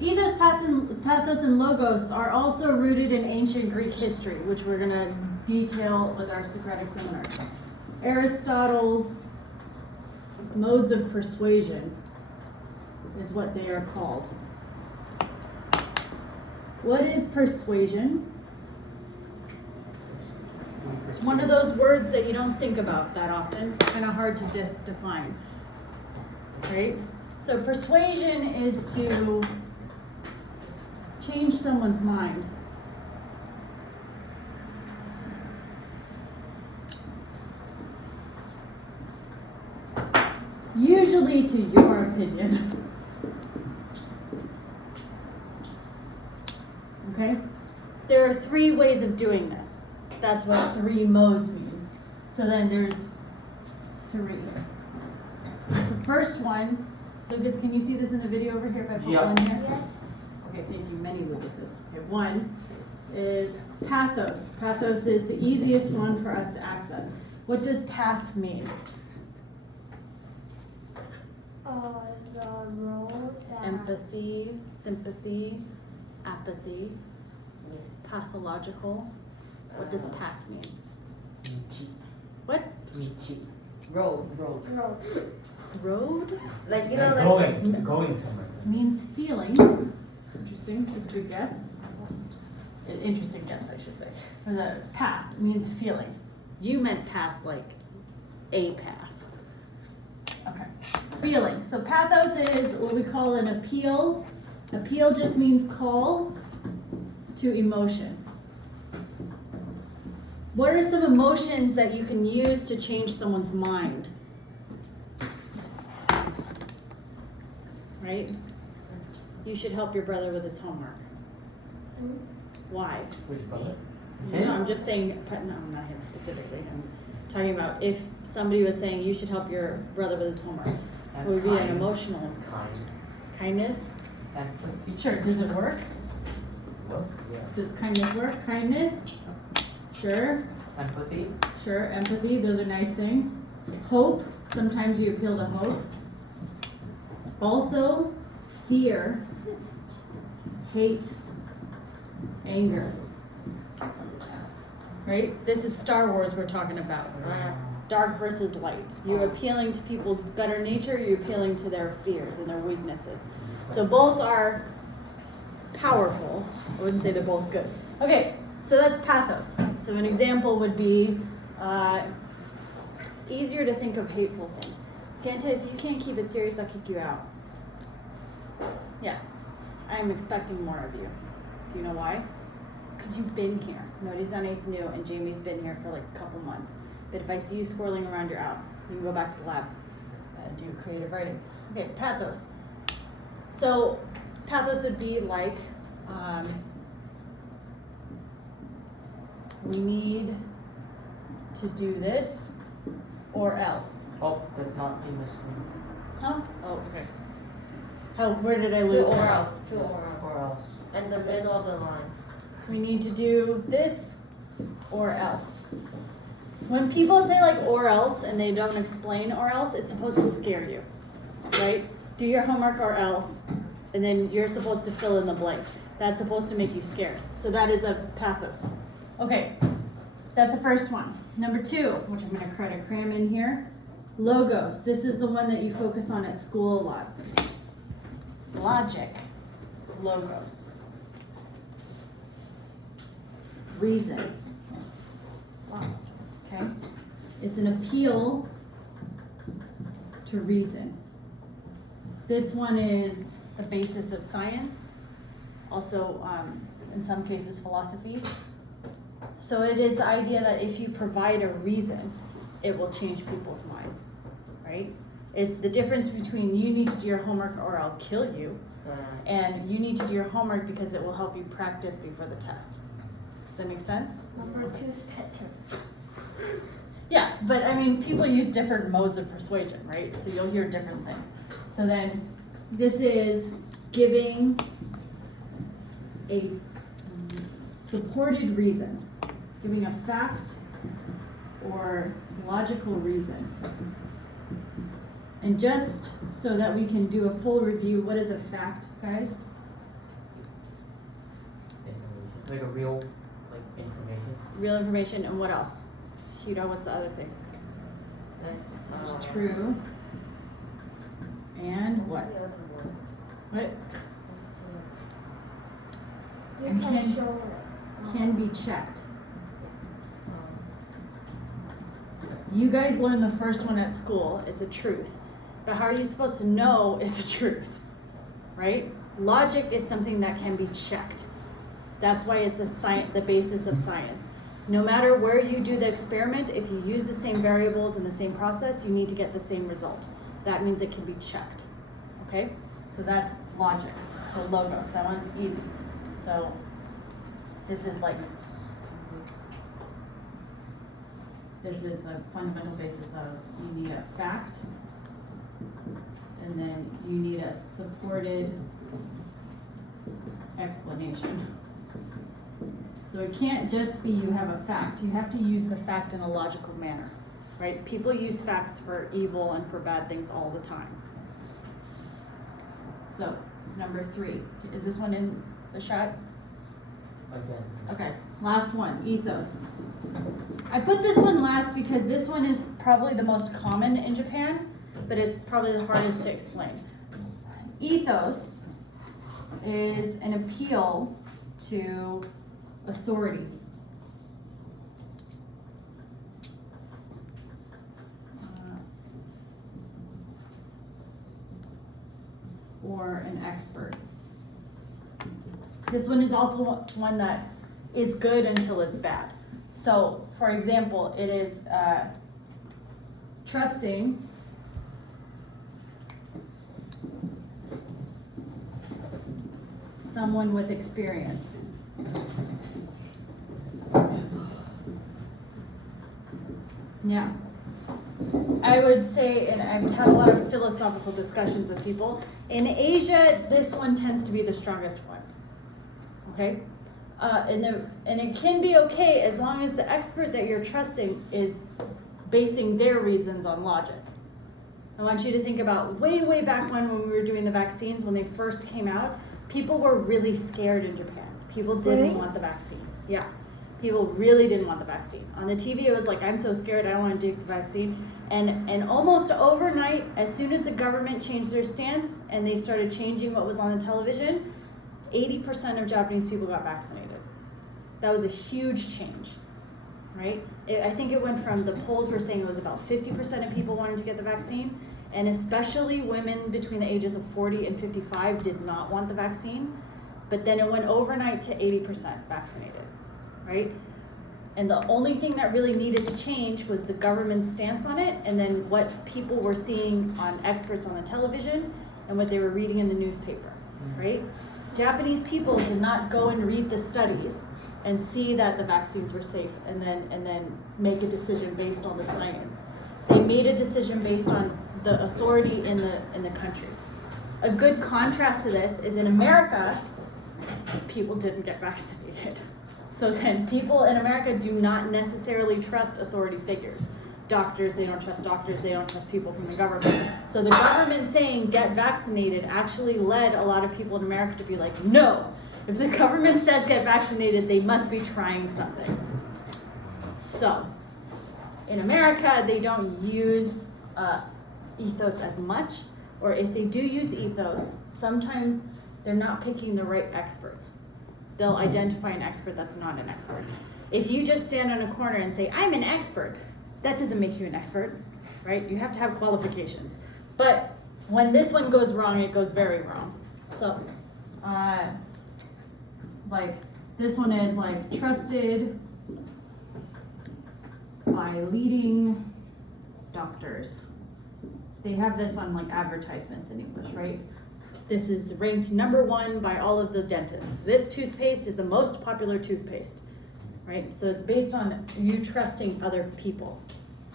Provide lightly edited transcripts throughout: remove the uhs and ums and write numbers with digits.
Ethos, pathos, and logos are also rooted in ancient Greek history, which we're going to detail with our Socratic seminar. Aristotle's modes of persuasion is what they are called. What is persuasion? It's one of those words that you don't think about that often, kind of hard to define, right? So persuasion is to change someone's mind. Usually to your opinion. Okay? There are 3 ways of doing this. That's what 3 modes mean. So then there's 3. The first one, Lucas, can you see this in the video over here if I put one here? Yes. Okay, thank you. Many Lucases. Okay, 1 is pathos. Pathos is the easiest one for us to access. What does path mean? The road. Empathy, sympathy, apathy, pathological. What does path mean? What? Road. Road? Like Going somewhere. Means feeling. It's interesting. It's a good guess. An interesting guess, I should say. For the path means feeling. You meant path like a path. Okay. Feeling. So pathos is what we call an appeal. Appeal just means call to emotion. What are some emotions that you can use to change someone's mind? Right? You should help your brother with his homework. Why? Which brother? No, I'm just saying, no, not him specifically. I'm talking about if somebody was saying you should help your brother with his homework. What would be an emotional? Kindness? Empathy. Sure. Does it work? What? Yeah. Does kindness work? Kindness? Sure. Empathy. Sure. Empathy. Those are nice things. Hope. Sometimes you appeal to hope. Also, fear, hate, anger. Right? This is Star Wars we're talking about. Dark versus light. You're appealing to people's better nature, you're appealing to their fears and their weaknesses. So both are powerful. I wouldn't say they're both good. Okay, so that's pathos. So an example would be easier to think of hateful things. Kenta, if you can't keep it serious, I'll kick you out. Yeah, I'm expecting more of you. Do you know why? Because you've been here. Norizane's new and Jamie's been here for like a couple months. But if I see you swirling around, you're out. You can go back to the lab and do creative writing. Okay, pathos. So pathos would be like, we need to do this or else. Oh, that's not in the screen. Huh? Oh, okay. Where did I To lose? or else. To or Or else. else. And the middle of the line. We need to do this or else. When people say like or else and they don't explain or else, it's supposed to scare you, right? Do your homework or else, and then you're supposed to fill in the blank. That's supposed to make you scared. So that is a pathos. Okay, that's the first one. Number 2, which I'm going to try to cram in here, logos. This is the one that you focus on at school a lot. Logic, logos. Reason. Wow. Okay. It's an appeal to reason. This one is the basis of science, also in some cases philosophy. So it is the idea that if you provide a reason, it will change people's minds, right? It's the difference between you need to do your homework or I'll kill you, and you need to do your homework because it will help you practice before the test. Does that make sense? Number 2 is pet term. Yeah, but I mean, people use different modes of persuasion, right? So you'll hear different things. So then this is giving a supported reason, giving a fact or logical reason. And just so that we can do a full review, what is a fact, guys? Like a real, like, information. Real information, and what else? Hyogo, what's the other thing? True. And what? The other one. What? You And can can- show it. Can be checked. You guys learned the first one at school, it's a truth. But how are you supposed to know it's a truth? Right? Logic is something that can be checked. That's why it's the basis of science. No matter where you do the experiment, if you use the same variables in the same process, you need to get the same result. That means it can be checked. Okay? So that's logic. So logos, that one's easy. So this is the fundamental basis of you need a fact, and then you need a supported explanation. So it can't just be you have a fact, you have to use the fact in a logical manner, right? People use facts for evil and for bad things all the time. So, number 3, is this one in the shot? Okay. Okay, last one, ethos. I put this one last because this one is probably the most common in Japan, but it's probably the hardest to explain. Ethos is an appeal to authority. Or an expert. This one is also one that is good until it's bad. So, for example, it is trusting someone with experience. Yeah. I would say, and I've had a lot of philosophical discussions with people, in Asia, this one tends to be the strongest one. Okay? And it can be okay as long as the expert that you're trusting is basing their reasons on logic. I want you to think about way back when we were doing the vaccines, when they first came out, people were really scared in Japan. People didn't Really? want the vaccine. Yeah. People really didn't want the vaccine. On the TV, it was like, I'm so scared, I don't want to take the vaccine. And almost overnight, as soon as the government changed their stance and they started changing what was on the television, 80% of Japanese people got vaccinated. That was a huge change, right? I think it went from, the polls were saying it was about 50% of people wanted to get the vaccine, and especially women between the ages of 40 and 55 did not want the vaccine, but then it went overnight to 80% vaccinated, right? And the only thing that really needed to change was the government's stance on it, and then what people were seeing on experts on the television and what they were reading in the newspaper, right? Japanese people did not go and read the studies and see that the vaccines were safe and then make a decision based on the science. They made a decision based on the authority in the country. A good contrast to this is in America, people didn't get vaccinated. So then people in America do not necessarily trust authority figures. Doctors, they don't trust doctors, they don't trust people from the government. So the government saying get vaccinated actually led a lot of people in America to be like, no, if the government says get vaccinated, they must be trying something. So in America, they don't use ethos as much, or if they do use ethos, sometimes they're not picking the right experts. They'll identify an expert that's not an expert. If you just stand on a corner and say, I'm an expert, that doesn't make you an expert, right? You have to have qualifications. But when this one goes wrong, it goes very wrong. So, like, this one is like trusted by leading doctors. They have this on like advertisements in English, right? This is ranked #1 by all of the dentists. This toothpaste is the most popular toothpaste, right? So it's based on you trusting other people,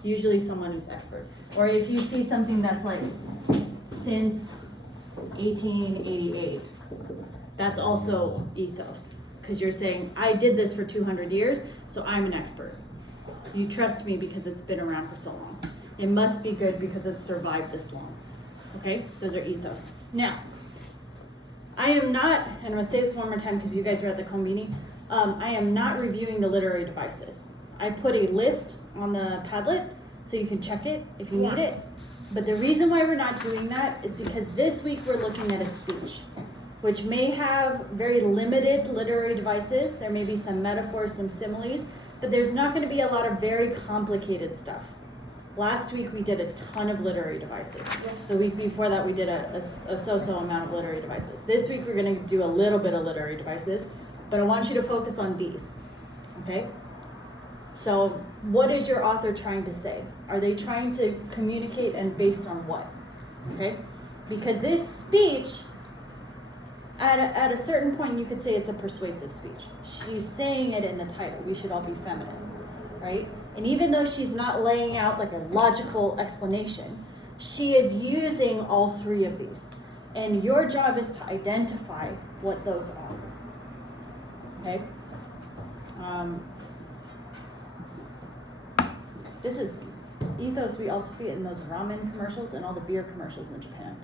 usually someone who's expert. Or if you see something that's like since 1888, that's also ethos, because you're saying, I did this for 200 years, so I'm an expert. You trust me because it's been around for so long. It must be good because it's survived this long. Okay, those are ethos. Now, I am not, and I'm gonna say this one more time because you guys were at the Kombini, I am not reviewing the literary devices. I put a list on the Padlet so you can check it if you need it. But the reason why we're not doing that is because this week we're looking at a speech, which may have very limited literary devices. There may be some metaphors, some similes, but there's not going to be a lot of very complicated stuff. Last week we did a ton of literary devices. Yes. The week before that we did a so-so amount of literary devices. This week we're going to do a little bit of literary devices, but I want you to focus on these, okay? So what is your author trying to say? Are they trying to communicate, and based on what? Okay? Because this speech, at a certain point you could say it's a persuasive speech. She's saying it in the title, we should all be feminists, right? And even though she's not laying out like a logical explanation, she is using all three of these. And your job is to identify what those are. Okay? This is Ethos. We also see it in those ramen commercials and all the beer commercials in Japan.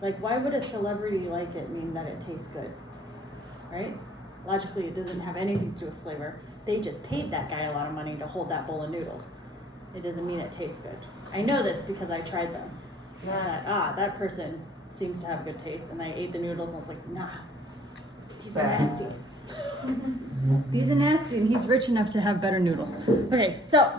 Like, why would a celebrity like it mean that it tastes good? Right? Logically, it doesn't have anything to do with flavor. They just paid that guy a lot of money to hold that bowl of noodles. It doesn't mean it tastes good. I know this because I tried them. I thought, that person seems to have good taste. And I ate the noodles and I was like, nah, these are nasty. These are nasty, and he's rich enough to have better noodles. Okay, so